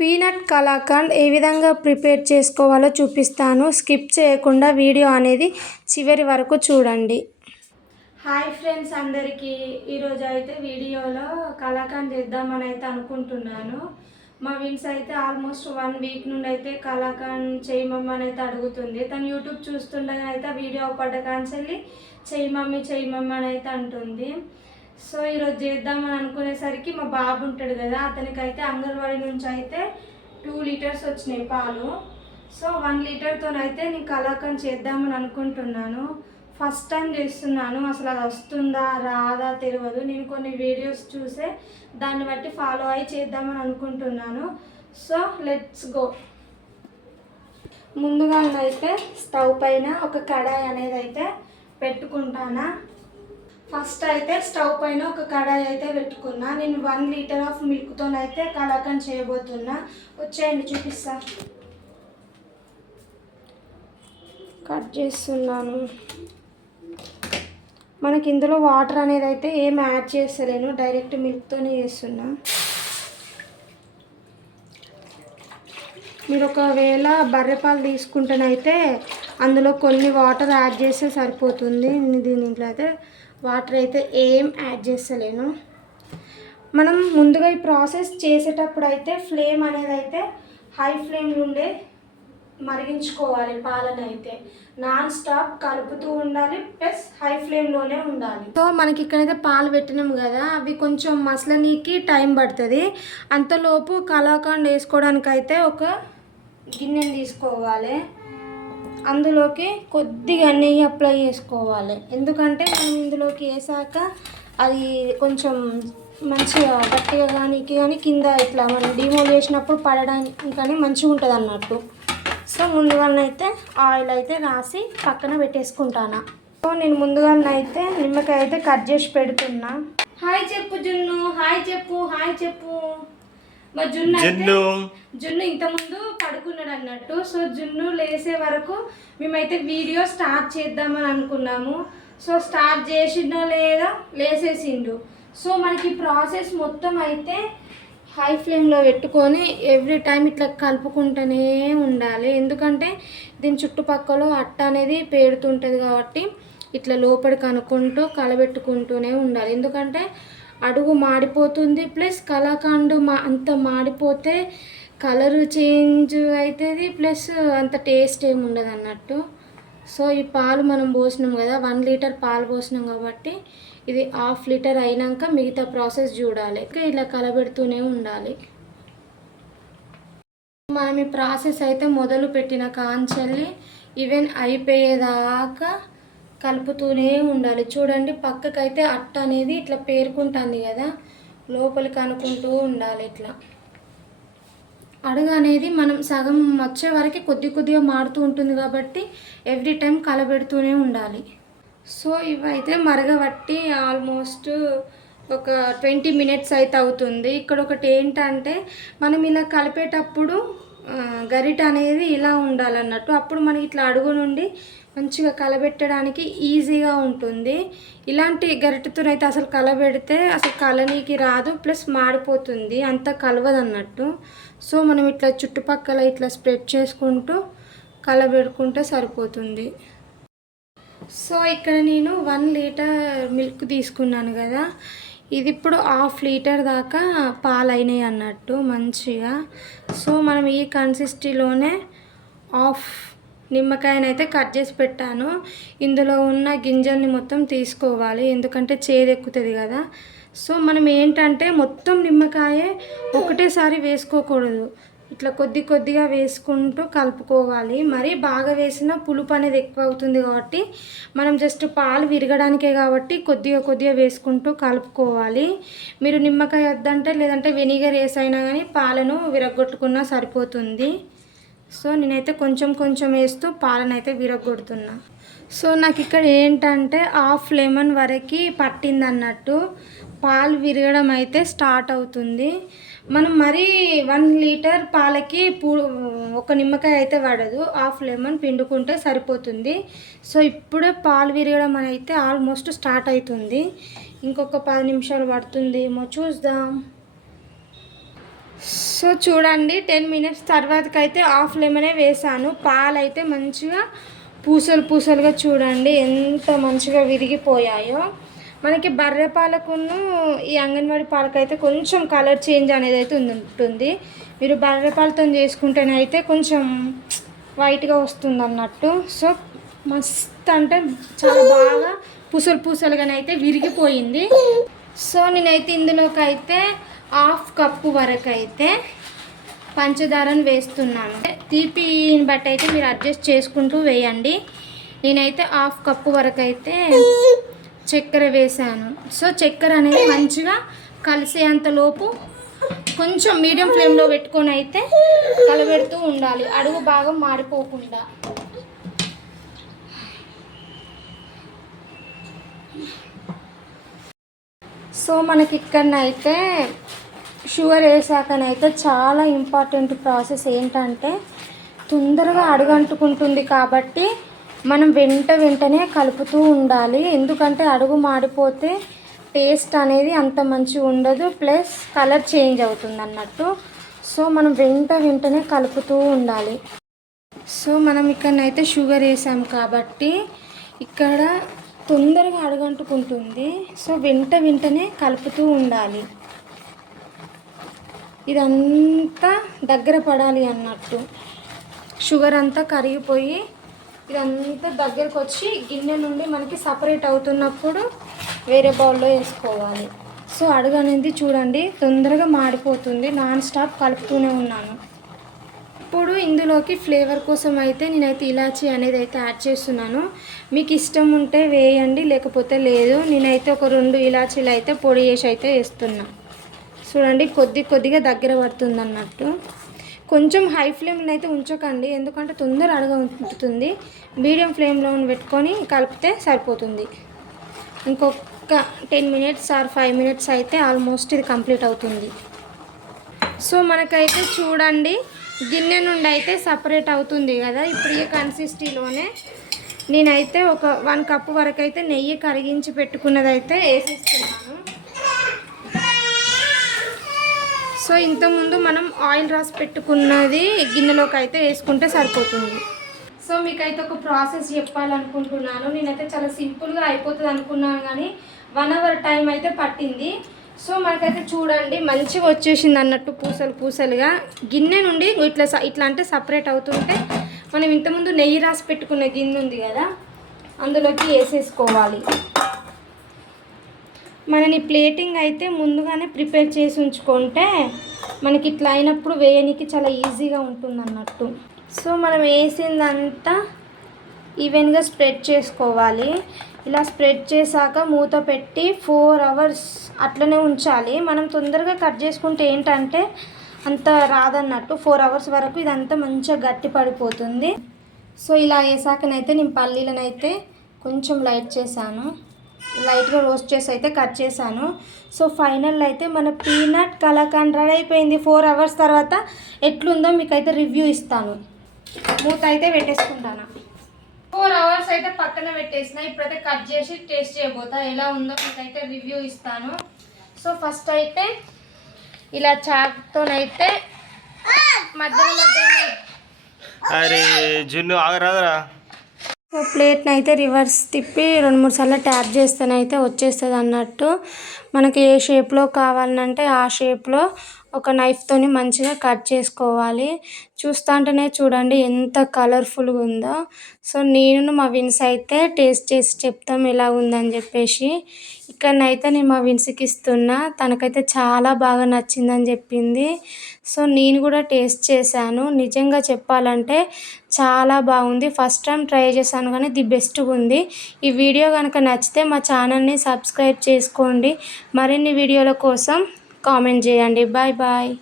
Peanut kalakand ఏ విధంగా prepare చేసుకోవాలో చూపిస్తాను. స్కిప్ చేయకుండా వీడియో అనేది చివరి వరకు చూడండి. హాయ్ ఫ్రెండ్స్ అందరికీ, ఈరోజు అయితే వీడియోలో కలాకండ్ చేద్దామని అయితే అనుకుంటున్నాను. మా విన్స్ అయితే ఆల్మోస్ట్ 1 వీక్ నుండి అయితే కలాకండ్ చేయమమ్మని అయితే అడుగుతుంది. తను యూట్యూబ్ చూస్తుండగా అయితే వీడియో పడ్డ కాంచెల్లి చెయ్యి మమ్మీ అని అయితే అంటుంది. సో ఈరోజు చేద్దామని అనుకునేసరికి మా బాబు ఉంటాడు కదా, అతనికైతే అంగన్వాడీ నుంచి అయితే 2 లీటర్స్ వచ్చినాయి పాలు. సో 1 లీటర్తోనైతే నేను కలాకండ్ చేద్దామని అనుకుంటున్నాను. ఫస్ట్ టైం చేస్తున్నాను, అసలు అది వస్తుందా రాదా తెలియదు. నేను కొన్ని వీడియోస్ చూసే దాన్ని బట్టి ఫాలో అయ్యి చేద్దామని అనుకుంటున్నాను. So let's go. ముందుగా అయితే స్టవ్ పైన ఒక కడాయి అనేది అయితే పెట్టుకుంటానా. ఫస్ట్ అయితే స్టవ్ పైన ఒక కడాయి అయితే పెట్టుకున్నా. నేను 1 లీటర్ ఆఫ్ మిల్క్తోనైతే కలాకండ్ చేయబోతున్నా. వచ్చేయండి చూపిస్తా. కట్ చేస్తున్నాను. మనకి ఇందులో వాటర్ అనేది అయితే ఏం యాడ్ చేస్తలేను, డైరెక్ట్ మిల్క్తోనే చేస్తున్నా. మీరు ఒకవేళ బర్రెపాలు తీసుకుంటేనైతే అందులో కొన్ని వాటర్ యాడ్ చేస్తే సరిపోతుంది. దీంట్లో అయితే వాటర్ అయితే ఏం యాడ్ చేస్తలేను. మనం ముందుగా ఈ ప్రాసెస్ చేసేటప్పుడు అయితే ఫ్లేమ్ అనేది అయితే హై ఫ్లేమ్లో ఉండే మరిగించుకోవాలి. పాలను అయితే నాన్ స్టాప్ కలుపుతూ ఉండాలి, ప్లస్ హై ఫ్లేమ్లోనే ఉండాలి. సో మనకి ఇక్కడైతే పాలు పెట్టినాము కదా, అవి కొంచెం మసలనీకి టైం పడుతుంది. అంతలోపు కలాకండ్ వేసుకోవడానికి అయితే ఒక గిన్నెని తీసుకోవాలి. అందులోకి కొద్దిగా నెయ్యి అప్లై చేసుకోవాలి. ఎందుకంటే మనం ఇందులోకి వేసాక అది కొంచెం మంచిగా గట్టిగా కానీ కింద ఇట్లా మనం డిమోల్ చేసినప్పుడు పడడానికి కానీ మంచిగా ఉంటుంది అన్నట్టు. సో ముందుగానైతే ఆయిల్ అయితే రాసి పక్కన పెట్టేసుకుంటాను. సో నేను ముందుగానైతే నిమ్మకాయ అయితే కట్ చేసి పెడుతున్నా. హాయ్ చెప్పు జున్ను, హాయ్ చెప్పు. మా జున్ను ఇంతకుముందు పడుకున్నాడు అన్నట్టు. సో జున్ను లేసే వరకు మేమైతే వీడియో స్టార్ట్ చేద్దామని అనుకున్నాము. సో స్టార్ట్ చేసిండో లేదా లేసేసిండు. సో మనకి ప్రాసెస్ మొత్తం అయితే హై ఫ్లేమ్లో పెట్టుకొని ఎవ్రీ టైం ఇట్లా కలుపుకుంటూనే ఉండాలి. ఎందుకంటే దీని చుట్టుపక్కల అట్ట అనేది పేరుతుంటుంది కాబట్టి ఇట్లా లోపలికి అనుకుంటూ కలబెట్టుకుంటూనే ఉండాలి. ఎందుకంటే అడుగు మాడిపోతుంది, ప్లస్ కలాకండ్ అంత మాడిపోతే కలరు చేంజ్ అవుతుంది, ప్లస్ అంత టేస్ట్ ఏమి ఉండదు అన్నట్టు. సో ఈ పాలు మనం పోసినాం కదా, 1 లీటర్ పాలు పోసినాం కాబట్టి ఇది 1/2 లీటర్ అయినాక మిగతా ప్రాసెస్ చూడాలి. ఇలా కలబెడుతూనే ఉండాలి. మనం ఈ ప్రాసెస్ అయితే మొదలు పెట్టిన కాంచెల్లి ఈవెన్ అయిపోయేదాకా కలుపుతూనే ఉండాలి. చూడండి పక్కకైతే అట్ట అనేది ఇట్లా పేరుకుంటుంది కదా, లోపలికి అనుకుంటూ ఉండాలి. ఇట్లా అడుగు అనేది మనం సగం వచ్చే వరకు కొద్దిగా మారుతూ ఉంటుంది కాబట్టి ఎవ్రీ టైం కలబెడుతూనే ఉండాలి. సో ఇవైతే మరగబట్టి ఆల్మోస్ట్ ఒక 20 మినిట్స్ అయితే అవుతుంది. ఇక్కడ ఒకటి ఏంటంటే మనం ఇలా కలిపేటప్పుడు గరిట అనేది ఇలా ఉండాలన్నట్టు. అప్పుడు మనకి ఇట్లా అడుగు నుండి మంచిగా కలబెట్టడానికి ఈజీగా ఉంటుంది. ఇలాంటి గరిటెతో అయితే అసలు కలబెడితే అసలు కలనీకి రాదు, ప్లస్ మాడిపోతుంది, అంత కలవదు అన్నట్టు. సో మనం ఇట్లా చుట్టుపక్కల ఇట్లా స్ప్రెడ్ చేసుకుంటూ కలబెడుకుంటే సరిపోతుంది. సో ఇక్కడ నేను 1 లీటర్ మిల్క్ తీసుకున్నాను కదా, ఇది ఇప్పుడు 1/2 లీటర్ దాకా పాలు అయినాయి అన్నట్టు మంచిగా. సో మనం ఈ కన్సిస్టెన్సీలోనే 1/2 నిమ్మకాయనైతే కట్ చేసి పెట్టాను. ఇందులో ఉన్న గింజల్ని మొత్తం తీసుకోవాలి, ఎందుకంటే చేదెక్కుతుంది కదా. సో మనం ఏంటంటే మొత్తం నిమ్మకాయ ఒకటేసారి వేసుకోకూడదు, ఇట్లా కొద్దిగా వేసుకుంటూ కలుపుకోవాలి. మరీ బాగా వేసిన పులుపు అనేది ఎక్కువ అవుతుంది కాబట్టి మనం జస్ట్ పాలు విరగడానికే కాబట్టి కొద్దిగా వేసుకుంటూ కలుపుకోవాలి. మీరు నిమ్మకాయ వద్దంటే లేదంటే వెనిగర్ వేసైనా కానీ పాలను విరగొట్టుకున్నా సరిపోతుంది. సో నేనైతే కొంచెం వేస్తూ పాలనైతే విరగొడుతున్నా. సో నాకు ఇక్కడ ఏంటంటే 1/2 లెమన్ వరకు పట్టింది అన్నట్టు, పాలు విరగడం అయితే స్టార్ట్ అవుతుంది. మనం మరీ 1 లీటర్ పాలకి ఒక నిమ్మకాయ అయితే పడదు, 1/2 లెమన్ పిండుకుంటే సరిపోతుంది. సో ఇప్పుడే పాలు విరగడం అయితే ఆల్మోస్ట్ స్టార్ట్ అవుతుంది. ఇంకొక 10 నిమిషాలు పడుతుందేమో చూద్దాం. సో చూడండి 10 మినిట్స్ తర్వాతకైతే హాఫ్ లెమనే వేసాను. పాలు అయితే మంచిగా పూసలుగా చూడండి ఎంత మంచిగా విరిగిపోయాయో. మనకి బర్రె పాలకును ఈ అంగన్వాడీ పాలకైతే కొంచెం కలర్ చేంజ్ అనేది అయితే ఉంటుంది. మీరు బర్రె పాలతో చేసుకుంటేనైతే కొంచెం వైట్గా వస్తుంది అన్నట్టు. సో మస్త్ అంటే చాలా బాగా పూసలుగానైతే విరిగిపోయింది. సో నేనైతే ఇందులోకి అయితే హాఫ్ కప్పు వరకు అయితే పంచదారను వేస్తున్నాను. తీపిని బట్టి అయితే మీరు అడ్జస్ట్ చేసుకుంటూ వేయండి. నేనైతే హాఫ్ కప్పు వరకు అయితే చక్కెర వేసాను. సో చక్కెర అనేది మంచిగా కలిసేంతలోపు కొంచెం మీడియం ఫ్లేమ్లో పెట్టుకొని అయితే కలబెడుతూ ఉండాలి, అడుగు బాగా మాడిపోకుండా. సో మనకి ఇక్కడనైతే షుగర్ వేసాకనైతే చాలా ఇంపార్టెంట్ ప్రాసెస్ ఏంటంటే తొందరగా అడుగంటుకుంటుంది కాబట్టి మనం వెంటనే కలుపుతూ ఉండాలి. ఎందుకంటే అడుగు మాడిపోతే టేస్ట్ అనేది అంత మంచిగా ఉండదు, ప్లస్ కలర్ చేంజ్ అవుతుంది అన్నట్టు. సో మనం వెంటనే కలుపుతూ ఉండాలి. సో మనం ఇక్కడనైతే షుగర్ వేసాం కాబట్టి ఇక్కడ తొందరగా అడుగంటుకుంటుంది. సో వెంటనే కలుపుతూ ఉండాలి. ఇదంతా దగ్గర పడాలి అన్నట్టు. షుగర్ అంతా కరిగిపోయి ఇదంతా దగ్గరకు వచ్చి గిన్నె నుండి మనకి సపరేట్ అవుతున్నప్పుడు వేరే బౌల్లో వేసుకోవాలి. సో అడుగు అనేది చూడండి తొందరగా మాడిపోతుంది. నాన్ స్టాప్ కలుపుతూనే ఉన్నాను. ఇప్పుడు ఇందులోకి ఫ్లేవర్ కోసం అయితే నేనైతే ఇలాచీ అనేది అయితే యాడ్ చేస్తున్నాను. మీకు ఇష్టం ఉంటే వేయండి, లేకపోతే లేదు. నేనైతే ఒక 2 ఇలాచీలు అయితే పొడి చేసి అయితే వేస్తున్నా. చూడండి కొద్దిగా దగ్గర పడుతుంది అన్నట్టు. కొంచెం హై ఫ్లేమ్లో అయితే ఉంచకండి, ఎందుకంటే తొందర ఉంటుతుంది. మీడియం ఫ్లేమ్లో పెట్టుకొని కలిపితే సరిపోతుంది. ఇంకొక 10 మినిట్స్ ఆర్ 5 మినిట్స్ అయితే ఆల్మోస్ట్ ఇది కంప్లీట్ అవుతుంది. సో మనకైతే చూడండి గిన్నె నుండి అయితే సపరేట్ అవుతుంది కదా. ఇప్పుడు ఈ కన్సిస్టెన్సీలోనే నేనైతే ఒక 1 కప్పు వరకు అయితే నెయ్యి కరిగించి పెట్టుకున్నది అయితే వేసేస్తున్నాను. సో ఇంతకుముందు మనం ఆయిల్ రాసి పెట్టుకున్నది గిన్నెలోకి అయితే వేసుకుంటే సరిపోతుంది. సో మీకైతే ఒక ప్రాసెస్ చెప్పాలనుకుంటున్నాను. నేనైతే చాలా సింపుల్గా అయిపోతుంది అనుకున్నాను, కానీ 1 అవర్ టైం అయితే పట్టింది. సో మనకైతే చూడండి మంచిగా వచ్చేసింది అన్నట్టు పూసలుగా గిన్నె నుండి ఇట్లా అంటే సపరేట్ అవుతుంటే మనం ఇంతకుముందు నెయ్యి రాసి పెట్టుకున్న గిన్నె ఉంది కదా, అందులోకి వేసేసుకోవాలి. మనని ప్లేటింగ్ అయితే ముందుగానే ప్రిపేర్ చేసి ఉంచుకుంటే మనకి ఇట్లా అయినప్పుడు వేయడానికి చాలా ఈజీగా ఉంటుంది అన్నట్టు. సో మనం వేసిందంతా ఈవెన్గా స్ప్రెడ్ చేసుకోవాలి. ఇలా స్ప్రెడ్ చేశాక మూత పెట్టి 4 అవర్స్ అట్లనే ఉంచాలి. మనం తొందరగా కట్ చేసుకుంటే ఏంటంటే అంత రాదన్నట్టు. 4 అవర్స్ వరకు ఇదంతా మంచిగా గట్టి పడిపోతుంది. సో ఇలా వేసాకనైతే నేను పల్లీలనైతే కొంచెం లైట్గా రోస్ట్ చేసి అయితే కట్ చేశాను. సో ఫైనల్ అయితే మన పీనట్ కలాకండ్ రెడీ అయిపోయింది. 4 అవర్స్ తర్వాత ఎట్లుందో మీకైతే రివ్యూ ఇస్తాను. మూత అయితే పెట్టేసుకుంటాను. 4 అవర్స్ అయితే పక్కన పెట్టేసిన. ఇప్పుడైతే కట్ చేసి టేస్ట్ చేయబోతా, ఎలా ఉందో మీకైతే రివ్యూ ఇస్తాను. సో ఫస్ట్ అయితే ఇలా చాక్తోనైతే మధ్యలో అరే జున్ను ఆగరాదరా. సో ప్లేట్ని అయితే రివర్స్ తిప్పి 2-3 సార్లు ట్యాప్ చేస్తేనైతే వచ్చేస్తుంది అన్నట్టు. మనకి ఏ షేప్లో కావాలంటే ఆ షేప్లో ఒక నైఫ్తోని మంచిగా కట్ చేసుకోవాలి. చూస్తుంటేనే చూడండి ఎంత కలర్ఫుల్గా ఉందో. సో నేను మా విన్స్ అయితే టేస్ట్ చేసి చెప్తాం ఎలా ఉందని చెప్పేసి. ఇక్కడనైతే నేను మా విన్స్కి ఇస్తున్నా, తనకైతే చాలా బాగా నచ్చిందని చెప్పింది. సో నేను కూడా టేస్ట్ చేశాను. నిజంగా చెప్పాలంటే చాలా బాగుంది. ఫస్ట్ టైం ట్రై చేశాను కానీ ది బెస్ట్గా ఉంది. ఈ వీడియో కనుక నచ్చితే మా ఛానల్ని సబ్స్క్రైబ్ చేసుకోండి. మరిన్ని వీడియోల కోసం కామెంట్ చేయండి. Bye bye.